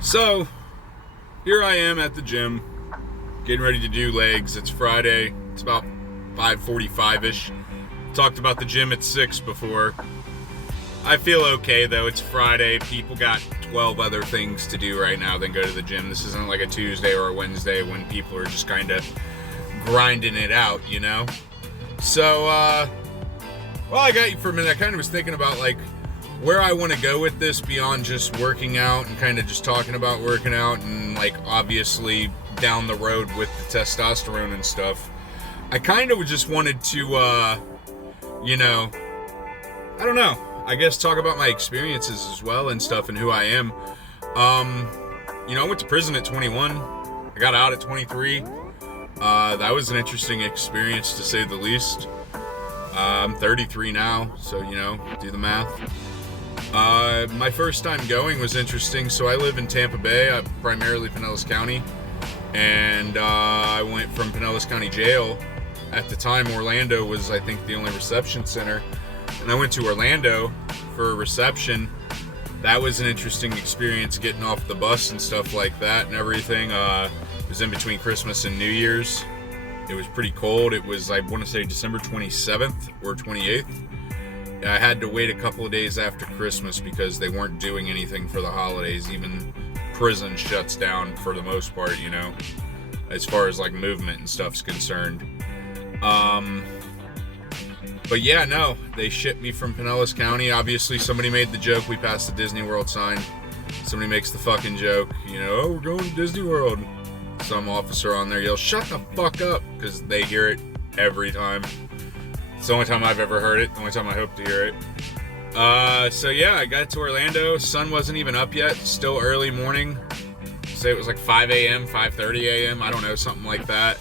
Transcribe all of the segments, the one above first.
So, here I am at the gym, getting ready to do legs. It's Friday. It's about 5:45-ish. Talked about the gym at 6 before. I feel okay, though. It's Friday. People got 12 other things to do right now than go to the gym. This isn't like a Tuesday or a Wednesday when people are just kind of grinding it out, you know? So, well, I got you for a minute. I kind of was thinking about, like, where I want to go with this beyond just working out and kind of just talking about working out and, like, obviously down the road with the testosterone and stuff. I kind of just wanted to, you know, I don't know, I guess talk about my experiences as well and stuff and who I am. You know, I went to prison at 21. I got out at 23. That was an interesting experience, to say the least. I'm 33 now, so, you know, do the math. My first time going was interesting. So I live in Tampa Bay, primarily Pinellas County, and I went from Pinellas County Jail. At the time, Orlando was, I think, the only reception center, and I went to Orlando for a reception. That was an interesting experience, getting off the bus and stuff like that and everything. It was in between Christmas and New Year's. It was pretty cold. It was, I want to say, December 27th or 28th. I had to wait a couple of days after Christmas because they weren't doing anything for the holidays. Even prison shuts down for the most part, you know, as far as like movement and stuff's concerned. But yeah, no, they shipped me from Pinellas County. Obviously, somebody made the joke. We passed the Disney World sign. Somebody makes the fucking joke, you know, oh, we're going to Disney World. Some officer on there yells, shut the fuck up, because they hear it every time. It's the only time I've ever heard it, the only time I hope to hear it. So yeah, I got to Orlando. Sun wasn't even up yet, still early morning. Say it was like 5 a.m., 5:30 a.m., I don't know, something like that.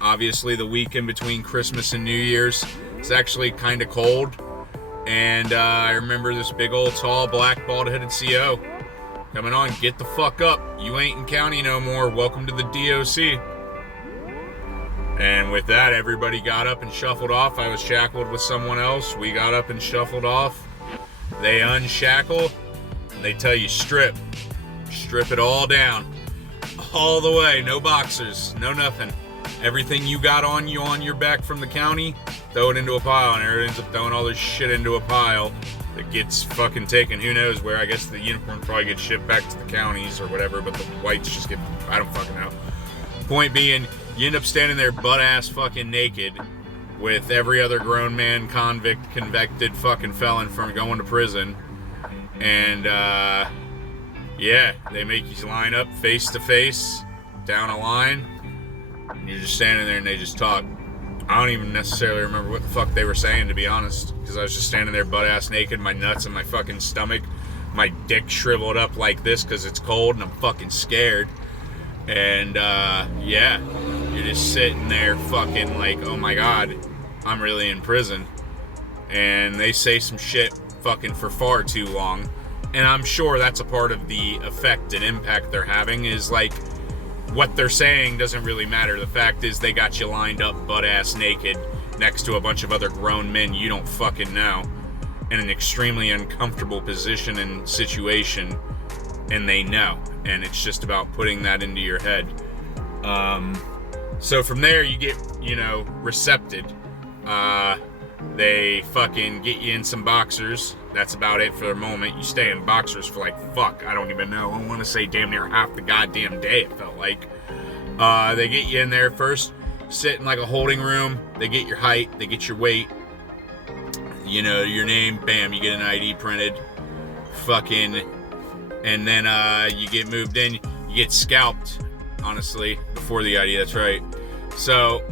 Obviously, the week in between Christmas and New Year's, it's actually kind of cold. And I remember this big old tall black bald-headed CO coming on, get the fuck up. You ain't in county no more. Welcome to the DOC. And with that, everybody got up and shuffled off. I was shackled with someone else. We got up and shuffled off. They unshackle. And they tell you strip. Strip it all down. All the way. No boxers. No nothing. Everything you got on you on your back from the county, throw it into a pile. And everybody ends up throwing all this shit into a pile that gets fucking taken. Who knows where? I guess the uniform probably gets shipped back to the counties or whatever, but the whites just get, I don't fucking know. Point being, you end up standing there butt-ass fucking naked with every other grown man, convict, convicted fucking felon from going to prison. And, yeah, they make you line up face to face, down a line, and you're just standing there and they just talk. I don't even necessarily remember what the fuck they were saying, to be honest, because I was just standing there butt-ass naked, my nuts in my fucking stomach, my dick shriveled up like this because it's cold and I'm fucking scared. And, yeah, you're just sitting there fucking like, oh my god, I'm really in prison. And they say some shit fucking for far too long. And I'm sure that's a part of the effect and impact they're having, is like, what they're saying doesn't really matter. The fact is they got you lined up butt-ass naked next to a bunch of other grown men you don't fucking know in an extremely uncomfortable position and situation, and they know. And it's just about putting that into your head. So from there you get, you know, recepted. They fucking get you in some boxers. That's about it for the moment. You stay in boxers for like, fuck, I don't even know. I want to say damn near half the goddamn day, it felt like. They get you in there first, sit in like a holding room. They get your height, they get your weight, you know, your name, bam, you get an ID printed. Fucking, and then you get moved in, you get scalped, honestly, before the ID, that's right. So,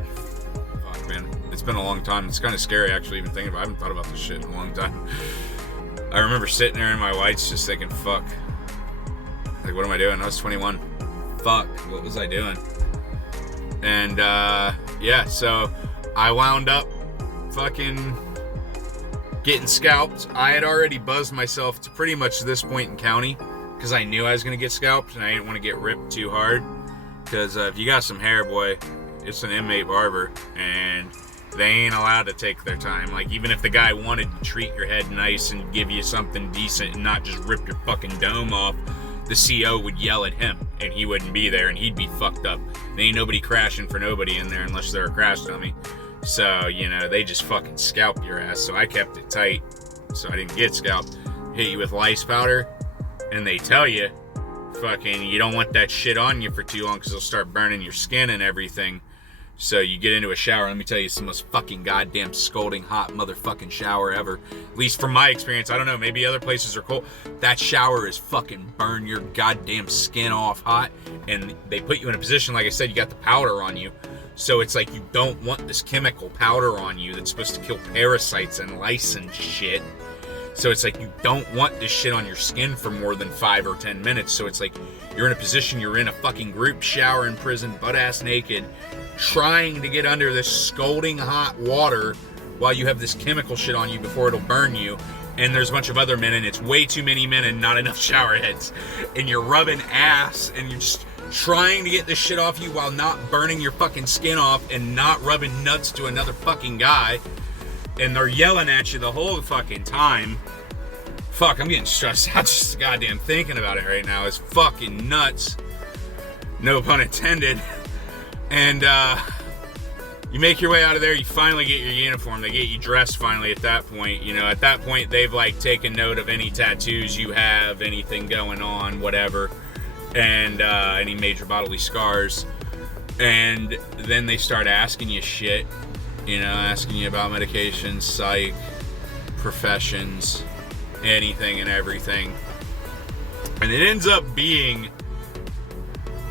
fuck, man, it's been a long time. It's kind of scary, actually, even thinking about it. I haven't thought about this shit in a long time. I remember sitting there in my whites just thinking, fuck. Like, what am I doing? I was 21. Fuck, what was I doing? And, yeah, so I wound up fucking getting scalped. I had already buzzed myself to pretty much this point in county because I knew I was going to get scalped and I didn't want to get ripped too hard. Because if you got some hair, boy, it's an inmate barber and they ain't allowed to take their time. Like, even if the guy wanted to treat your head nice and give you something decent and not just rip your fucking dome off, the CO would yell at him, and he wouldn't be there, and he'd be fucked up. There ain't nobody crashing for nobody in there unless they're a crash dummy. So, they just fucking scalp your ass. So I kept it tight so I didn't get scalped. Hit you with lice powder, and they tell you, fucking, you don't want that shit on you for too long because it'll start burning your skin and everything. So you get into a shower. Let me tell you, it's the most fucking goddamn scalding hot motherfucking shower ever. At least from my experience. I don't know, maybe other places are cold. That shower is fucking burn your goddamn skin off hot. And they put you in a position, like I said, you got the powder on you. So it's like you don't want this chemical powder on you that's supposed to kill parasites and lice and shit. So it's like you don't want this shit on your skin for more than 5 or 10 minutes. So it's like you're in a position, you're in a fucking group shower in prison, butt-ass naked, trying to get under this scalding hot water while you have this chemical shit on you before it'll burn you. And there's a bunch of other men, and it's way too many men and not enough shower heads. And you're rubbing ass, and you're just trying to get this shit off you while not burning your fucking skin off and not rubbing nuts to another fucking guy. And they're yelling at you the whole fucking time. Fuck, I'm getting stressed out just goddamn thinking about it right now. It's fucking nuts. No pun intended. And you make your way out of there. You finally get your uniform. They get you dressed finally at that point. At that point, they've taken note of any tattoos you have, anything going on, whatever. And any major bodily scars. And then they start asking you shit. Asking you about medications, psych, professions, anything and everything. And it ends up being,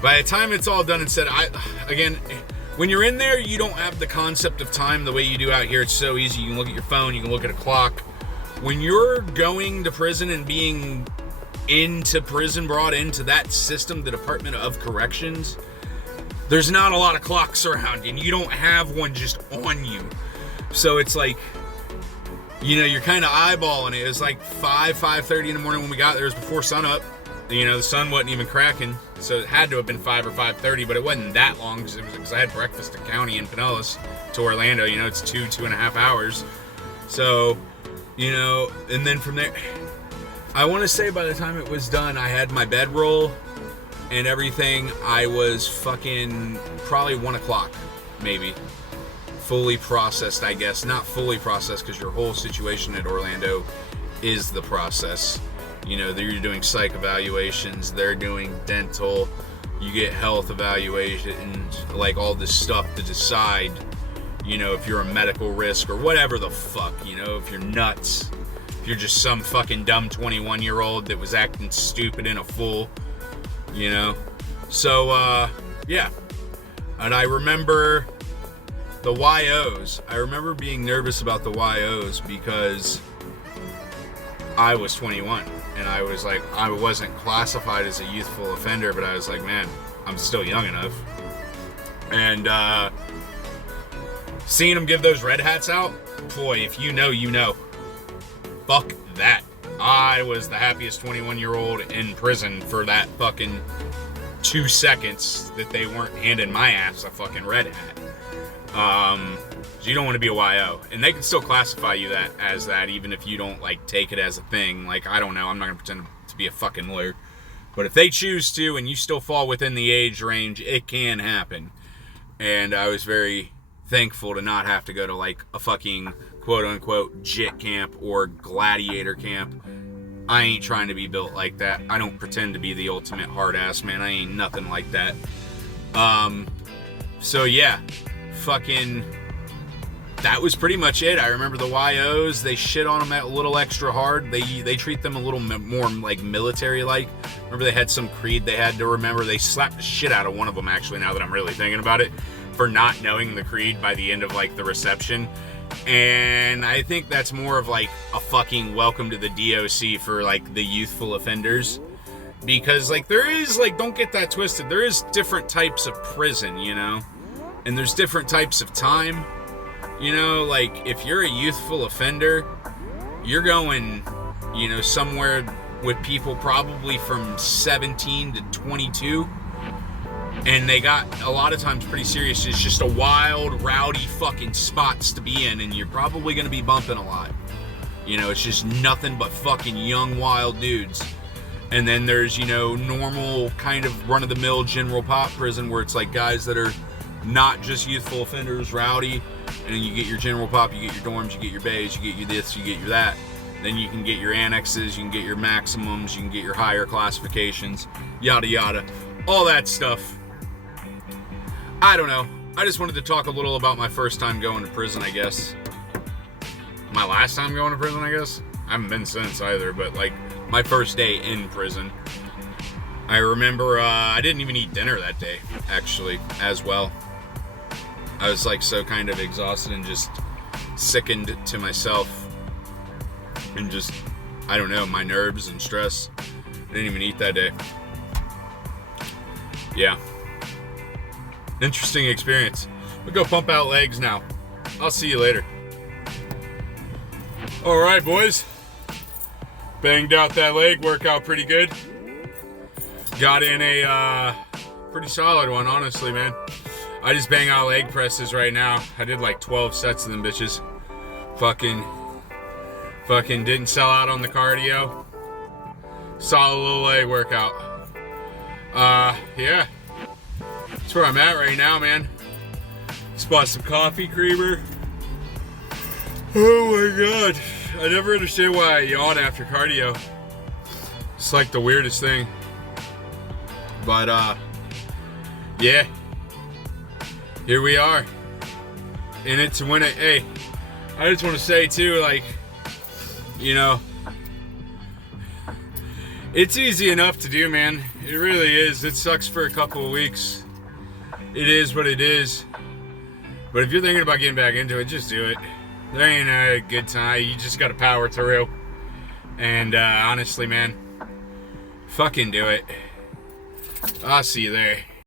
by the time it's all done and said, when you're in there, you don't have the concept of time the way you do out here. It's so easy. You can look at your phone, you can look at a clock. When you're going to prison and being into prison, brought into that system, the Department of Corrections, there's not a lot of clocks around you, and you don't have one just on you. So it's like, you're kind of eyeballing it. It was like 5:30 in the morning when we got there. It was before sunup. The sun wasn't even cracking, so it had to have been 5 or 5:30, but it wasn't that long because I had breakfast at County in Pinellas to Orlando. It's 2.5 hours. So, and then from there, I want to say by the time it was done, I had my bedroll and everything. I was fucking probably 1 o'clock, maybe. Fully processed, I guess. Not fully processed, because your whole situation at Orlando is the process. You're doing psych evaluations, they're doing dental, you get health evaluations, all this stuff to decide, if you're a medical risk or whatever the fuck, if you're nuts, if you're just some fucking dumb 21-year-old that was acting stupid and a fool. So, yeah. And I remember the YOs. I remember being nervous about the YOs because I was 21. And I was like, I wasn't classified as a youthful offender, but I was like, man, I'm still young enough. And, seeing them give those red hats out, boy, if you know, you know. Fuck that. I was the happiest 21-year-old in prison for that fucking 2 seconds that they weren't handing my ass a fucking red hat. So you don't want to be a YO. And they can still classify you as that, even if you don't, take it as a thing. I don't know. I'm not going to pretend to be a fucking lawyer. But if they choose to, and you still fall within the age range, it can happen. And I was very thankful to not have to go to, a fucking quote-unquote JIT camp or gladiator camp. I ain't trying to be built like that. I don't pretend to be the ultimate hard-ass, man. I ain't nothing like that. So, yeah. Fucking... that was pretty much it. I remember the YOs, they shit on them a little extra hard. They treat them a little more military-like. Remember they had some creed they had to remember. They slapped the shit out of one of them, actually, now that I'm really thinking about it, for not knowing the creed by the end of, the reception. And I think that's more of, a fucking welcome to the DOC for, the youthful offenders. Because, there is, don't get that twisted, there is different types of prison, And there's different types of time. If you're a youthful offender, you're going, somewhere with people probably from 17 to 22. And they got, a lot of times, pretty serious. It's just a wild, rowdy fucking spots to be in, and you're probably going to be bumping a lot. It's just nothing but fucking young, wild dudes. And then there's, you know, normal kind of run-of-the-mill general pop prison where it's like guys that are not just youthful offenders, rowdy. And then you get your general pop, you get your dorms, you get your bays, you get your this, you get your that. Then you can get your annexes, you can get your maximums, you can get your higher classifications, yada yada. All that stuff. I don't know. I just wanted to talk a little about my first time going to prison, I guess. My last time going to prison, I guess. I haven't been since either, but like my first day in prison. I remember I didn't even eat dinner that day, actually, as well. I was like so kind of exhausted and just sickened to myself. And just, I don't know, my nerves and stress. I didn't even eat that day. Yeah. Interesting experience. We'll go pump out legs now. I'll see you later. Alright, boys. Banged out that leg workout pretty good. Got in a pretty solid one, honestly, man. I just bang out leg presses right now. I did like 12 sets of them bitches. Fucking didn't sell out on the cardio. Solid little leg workout. Yeah. That's where I'm at right now, man. Just bought some coffee creamer. Oh my god. I never understand why I yawn after cardio. It's like the weirdest thing. But yeah. Here we are. In it to win it. Hey, I just want to say too, like, you know, it's easy enough to do, man. It really is. It sucks for a couple of weeks. It is what it is. But if you're thinking about getting back into it, just do it. There ain't a good time. You just gotta power through. And honestly, man, fucking do it. I'll see you there.